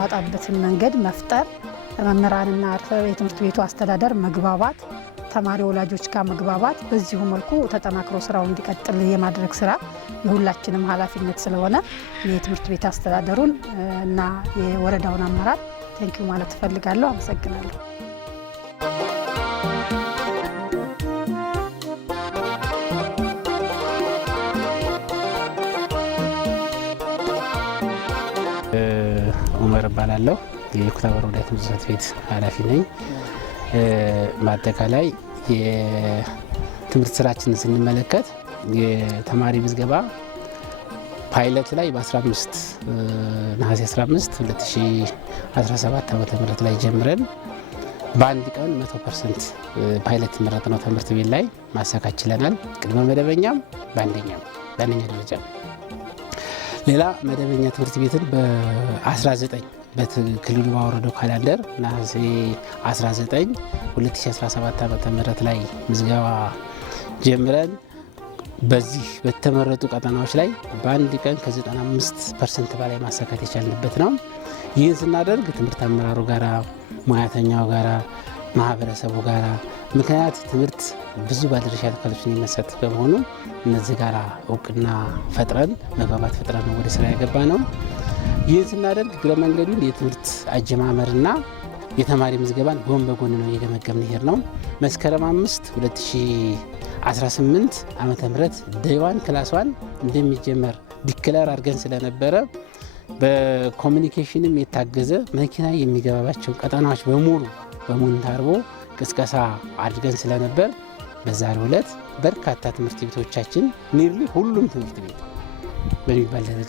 አጣበትን መንገድ መፍጠር መምህራንና የትምህርት ቤቱ አስተዳደር መግባባት ተማሪ ወላጆች ጋር መግባባት በዚሁ መልኩ ተጠናክሮ ስራው እንዲቀጥል የማድረግ ስራ የሁላችንም ኃላፊነት ስለሆነ የትምህርት ቤት አስተዳደሩን እና የወረዳውን አመራር ቴንኪው ማለት ፈልጋለሁ። አመሰግናለሁ። ኡመር ባላለው የኩታበር ወረዳ ትምህርት ቤት ኃላፊ ነኝ። በአጠቃላይ የትምህርት ስራችንን ስንመለከት የተማሪ ምዝገባ ፓይለት ላይ በ15 ነሐሴ 15 2017 ዓ.ም ላይ ጀምረን በአንድ ቀን 100% ፓይለት ተመረጥነው ትምህርት ቤት ላይ ማሳካት ችለናል። ቅድመ መደበኛም በአንደኛ ደረጃ ሌላ መደበኛ ትምህርት ቤትን በ19 በክልሉ ባወረደው ካላንደር ነሐሴ 19 2017 ዓ.ም ላይ ምዝገባ ጀምረን በዚህ በተመረጡ ቀጠናዎች ላይ በአንድ ቀን ከ95% በላይ ማሳካት የቻልንበት ነው። ይህን ስናደርግ ትምህርት አመራሩ ጋራ፣ ሙያተኛው ጋራ፣ ማህበረሰቡ ጋራ ምክንያት ትምህርት ብዙ ባለድርሻ አካሎችን የሚያሳትፍ በመሆኑ እነዚህ ጋራ እውቅና ፈጥረን መግባባት ፈጥረን ወደ ስራ ያገባ ነው። ይህን ስናደርግ እግረ መንገዱን የትምህርት አጀማመርና የተማሪ ምዝገባን ጎን በጎን ነው እየገመገምን ይሄድ ነው። መስከረም 5 2018 ዓመተ ምህረት ዴዋን ክላስ 1 እንደሚጀመር ዲክለር አድርገን ስለነበረ በኮሚኒኬሽንም የታገዘ መኪና የሚገባባቸው ቀጠናዎች በሙሉ በሞንታርቦ ቅስቀሳ አድርገን ስለነበር በዛሬው ዕለት በርካታ ትምህርት ቤቶቻችን ኒርሊ ሁሉም ትምህርት ቤት በሚባል ደረጃ